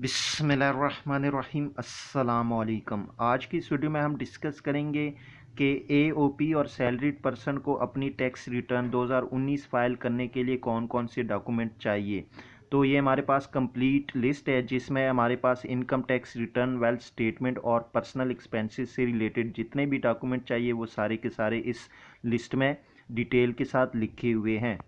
बिस्मिल्लाहिर्रहमानिर्रहीम अस्सलाम वालेकुम। आज की इस वीडियो में हम डिस्कस करेंगे कि एओपी और सैलरीड पर्सन को अपनी टैक्स रिटर्न 2019 फाइल करने के लिए कौन कौन से डॉक्यूमेंट चाहिए। तो ये हमारे पास कंप्लीट लिस्ट है जिसमें हमारे पास income tax return, wealth statement और पर्सनल एक्सपेंसेस से रिलेटेड जितने भी डॉक्यूमेंट चाहिए वो सारे के सारे इस लिस्ट में डिटेल के साथ लिखे हुए हैं।